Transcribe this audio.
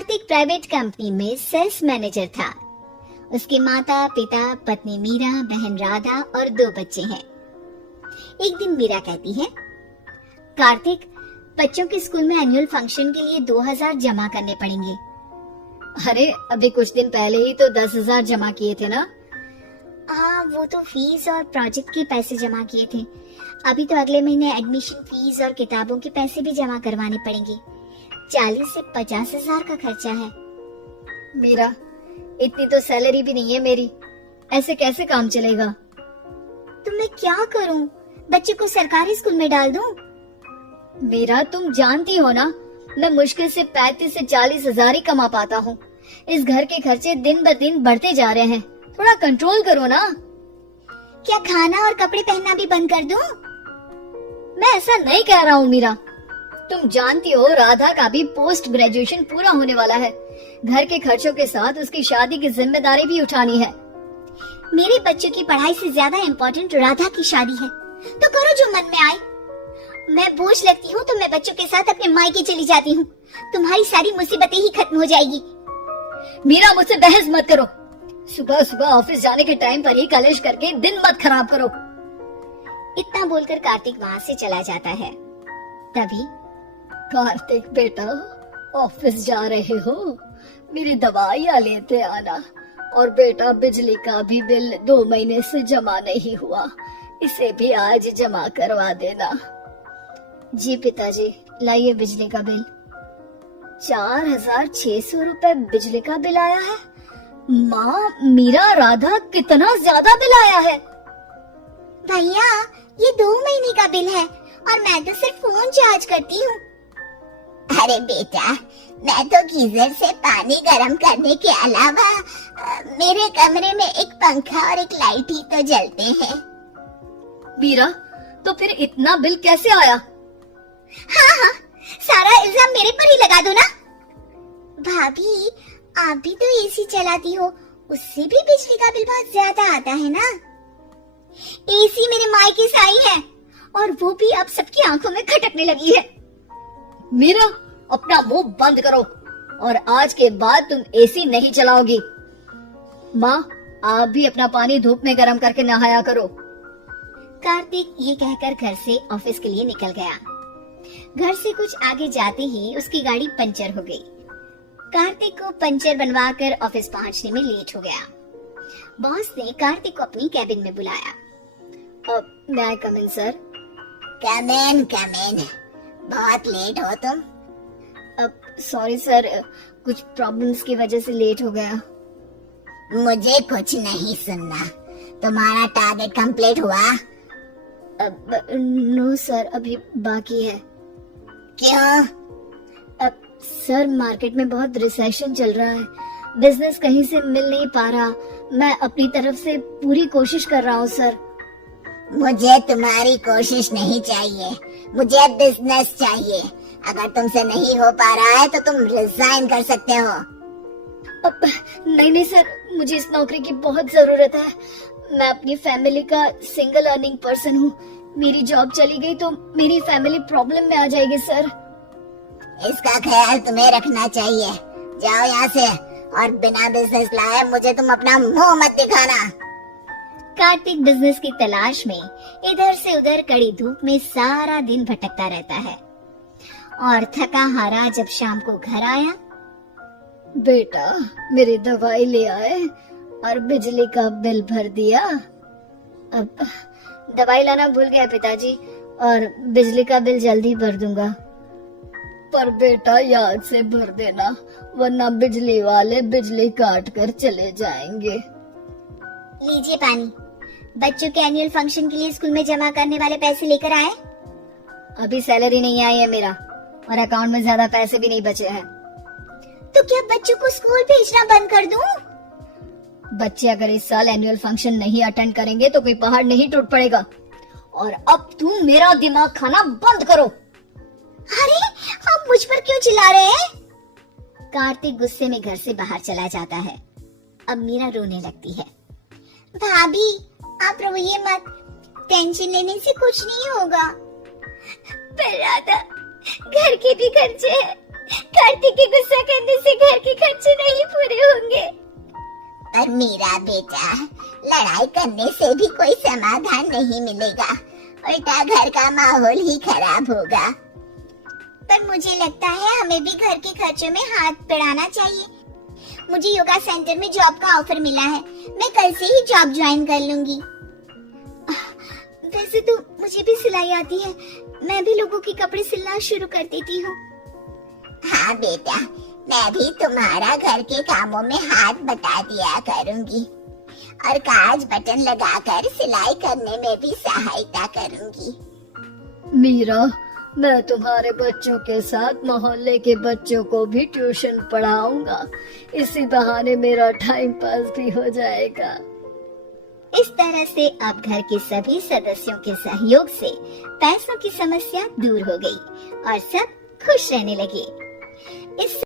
Kartik private company में sales manager था। उसके माता पिता, पत्नी मीरा, बहन राधा और 2 बच्चे हैं। एक दिन मीरा कहती है, कार्तिक, बच्चों के स्कूल में एनुअल फंक्शन के लिए 2000 जमा करने पड़ेंगे। अरे अभी कुछ दिन पहले ही तो 10,000 जमा किए थे ना। हाँ, वो तो फीस और प्रोजेक्ट के पैसे जमा किए थे। अभी तो अगले महीने एडमिशन फीस और किताबों के पैसे भी जमा करवाने पड़ेंगे। 40 से 50 हजार का खर्चा है। मीरा, इतनी तो सैलरी भी नहीं है मेरी, ऐसे कैसे काम चलेगा? तो मैं क्या करूं? बच्चे को सरकारी स्कूल में डाल दूं? मीरा, तुम जानती हो ना, मैं मुश्किल से 35 से 40 हजार ही कमा पाता हूँ। इस घर के खर्चे दिन ब दिन बढ़ते जा रहे हैं, थोड़ा कंट्रोल करो ना। क्या खाना और कपड़े पहनना भी बंद कर दूं? मैं ऐसा नहीं कह रहा हूँ मीरा। तुम जानती हो राधा का भी पोस्ट ग्रेजुएशन पूरा होने वाला है। घर के खर्चों के साथ उसकी शादी की जिम्मेदारी भी उठानी है। मेरे बच्चों की पढ़ाई से ज्यादा इम्पोर्टेंट राधा की शादी है, तो करो जो मन में आए। मैं बोझ लगती हूँ तो मैं बच्चों के साथ अपने मायके चली जाती हूँ। तुम्हारी सारी मुसीबतें ही खत्म हो जाएगी। मीरा, मुझसे बहस मत करो। सुबह सुबह ऑफिस जाने के टाइम पर ही कलेश करके दिन मत खराब करो। इतना बोलकर कार्तिक वहाँ से चला जाता है। तभी, कार्तिक बेटा, ऑफिस जा रहे हो? मेरी दवाइयाँ लेते आना। और बेटा, बिजली का भी बिल 2 महीने से जमा नहीं हुआ, इसे भी आज जमा करवा देना। जी पिताजी, लाइए बिजली का बिल। 4600 रुपए बिजली का बिल आया है। माँ, मीरा, राधा, कितना ज्यादा बिल आया है। भैया, ये 2 महीने का बिल है और मैं तो सिर्फ फोन चार्ज करती हूँ। अरे बेटा, मैं तो गीजर से पानी गर्म करने के अलावा मेरे कमरे में एक पंखा और एक लाइट ही तो जलते हैं। मीरा, तो फिर इतना बिल कैसे आया? हाँ, सारा इल्जाम मेरे पर ही लगा दो ना। भाभी, आप भी तो एसी चलाती हो, उससे भी बिजली का बिल बहुत ज्यादा आता है ना। एसी मेरे मायके से आई है और वो भी अब सबकी आंखों में खटकने लगी है। मीरा, अपना मुंह बंद करो और आज के बाद तुम एसी नहीं चलाओगी। माँ, आप भी अपना पानी धूप में गर्म करके नहाया करो। कार्तिक ये कहकर घर से ऑफिस के लिए निकल गया। घर से कुछ आगे जाते ही उसकी गाड़ी पंचर हो गई। कार्तिक को पंचर बनवाकर ऑफिस पहुंचने में लेट हो गया। बॉस ने कार्तिक को अपनी कैबिन में बुलाया। मैं आई कम इन सर? कम इन। बहुत लेट हो तुम। सॉरी सर, कुछ प्रॉब्लम्स की वजह से लेट हो गया। मुझे कुछ नहीं सुनना। तुम्हारा टारगेट कंप्लीट हुआ? नो सर, अभी बाकी है। क्यों? सर, मार्केट में बहुत रिसेशन चल रहा है, बिजनेस कहीं से मिल नहीं पा रहा। मैं अपनी तरफ से पूरी कोशिश कर रहा हूँ सर। मुझे तुम्हारी कोशिश नहीं चाहिए, मुझे बिजनेस चाहिए। अगर तुमसे नहीं हो पा रहा है तो तुम रिजाइन कर सकते हो। नहीं सर, मुझे इस नौकरी की बहुत जरूरत है। मैं अपनी फैमिली का सिंगल अर्निंग पर्सन हूँ। मेरी जॉब चली गई तो मेरी फैमिली प्रॉब्लम में आ जाएगी सर। इसका ख्याल तुम्हें रखना चाहिए। जाओ यहाँ से और बिना बिजनेस लाए मुझे तुम अपना मुंह मत दिखाना। कार्तिक बिजनेस की तलाश में इधर से उधर कड़ी धूप में सारा दिन भटकता रहता है और थका हारा जब शाम को घर आया, बेटा, मेरी दवाई ले आए और बिजली का बिल भर दिया। अब दवाई लाना भूल गया पिताजी, और बिजली का बिल जल्दी भर दूंगा। पर बेटा, याद से भर देना, वरना बिजली वाले बिजली काट कर चले जाएंगे। लीजिए पानी। बच्चों के एनुअल फंक्शन के लिए स्कूल में जमा करने वाले पैसे लेकर आए? अभी सैलरी नहीं आई है मेरा, और अकाउंट में ज्यादा पैसे भी नहीं बचे हैं। तो क्या बच्चों को स्कूल भेजना बंद कर दूं? बच्चे अगर इस साल एनुअल फंक्शन नहीं अटेंड करेंगे तो कोई पहाड़ नहीं टूट पड़ेगा। और अब तुम मेरा दिमाग खाना बंद करो। अरे, आप मुझ पर क्यों चिल्ला रहे हैं? कार्तिक गुस्से में घर से बाहर चला जाता है। अब मीरा रोने लगती है। भाभी, आप रोइए मत, टेंशन लेने से कुछ नहीं होगा। पर राधा, घर के भी खर्चे हैं, कार्तिक के गुस्सा करने से घर के खर्चे नहीं पूरे होंगे। पर मेरा बेटा, लड़ाई करने से भी कोई समाधान नहीं मिलेगा, उल्टा घर का माहौल ही खराब होगा। पर मुझे लगता है हमें भी घर के खर्चों में हाथ बढ़ाना चाहिए। मुझे योगा सेंटर में जॉब का ऑफर मिला है, मैं कल से ही जॉब ज्वाइन कर लूंगी। वैसे तो मुझे भी सिलाई आती है, मैं भी लोगों के कपड़े सिलना शुरू कर देती हूँ। हाँ बेटा, मैं भी तुम्हारा घर के कामों में हाथ बटा दिया करूँगी और काज बटन लगाकर सिलाई करने में भी सहायता करूँगी। मीरा, मैं तुम्हारे बच्चों के साथ मोहल्ले के बच्चों को भी ट्यूशन पढ़ाऊंगा। इसी बहाने मेरा टाइम पास भी हो जाएगा। इस तरह से अब घर के सभी सदस्यों के सहयोग से पैसों की समस्या दूर हो गई और सब खुश रहने लगे। इस